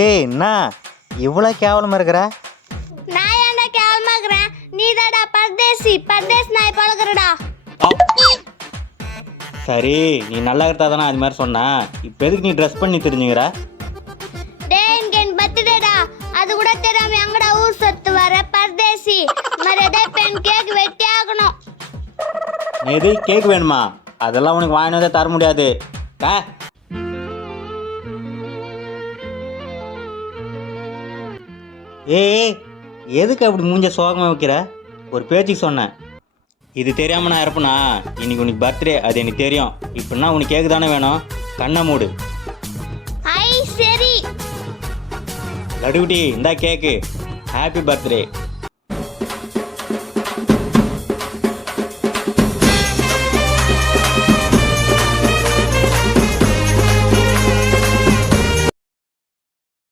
ஏய் என்ன இவ்வளோ கேவலமாக இருக்கிற? நான் ஏன்டா கேவலமாக்குறேன் நீ தாடா பரதேசி பரதேசி நாய் பழகுறடா சரி நீ நல்லா இருந்தா தானே அது மாதிரி சொன்ன. இப்போ எதுக்கு நீ ட்ரெஸ் பண்ணி தெரிஞ்சுங்கிற டேய் என் பர்த்டேடா அது கூட தெரியாம எங்கடா ஊர் சொத்து வர பரதேசி? மரியாதை பெண் கேக் வெட்டி ஆகணும். எது கேக் வேணுமா? அதெல்லாம் உனக்கு வாங்கினதே தர முடியாது. ஆ ஏய் எதுக்கு அப்படி மூஞ்ச சோகமாக வைக்கிற? ஒரு பேச்சுக்கு சொன்னேன். இது தெரியாம நான் இருப்பேனா இன்னைக்கு உனக்கு பர்த்டே அது எனக்கு தெரியும். இப்படின்னா உனக்கு கேக்கு தானே வேணும். கண்ணை மூடு. ஐ சரி. லடுகுட்டி இந்தா கேக்கு ஹாப்பி பர்த்டே